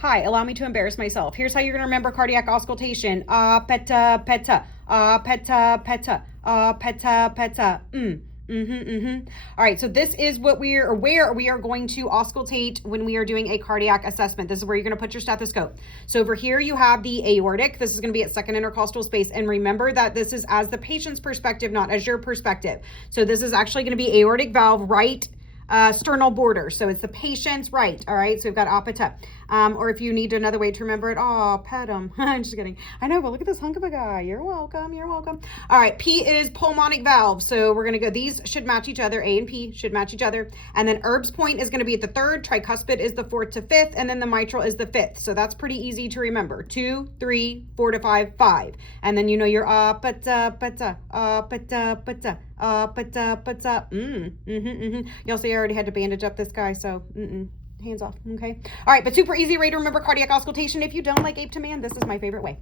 Hi, allow me to embarrass myself. Here's how you're going to remember cardiac auscultation. Peta, peta. Peta, peta. Peta, peta. All right, so this is where we are going to auscultate when we are doing a cardiac assessment. This is where you're going to put your stethoscope. So over here you have the aortic. This is going to be at second intercostal space. And remember that this is as the patient's perspective, not as your perspective. So this is actually going to be aortic valve right sternal border. So it's the patient's right. All right. So we've got apata. Or if you need another way to remember it, pet him. I'm just kidding. I know, but look at this hunk of a guy. You're welcome. You're welcome. All right. P is pulmonic valve. So we're going to go, these should match each other. A and P should match each other. And then Erb's point is going to be at the third. Tricuspid is the fourth to fifth. And then the mitral is the fifth. So that's pretty easy to remember. 2, 3, 4 to 5, 5. And then you know your apata, pata, apata, pata. You'll see I already had to bandage up this guy, so hands off. Okay. All right, but super easy way to remember cardiac auscultation. If you don't like ape to man, this is my favorite way.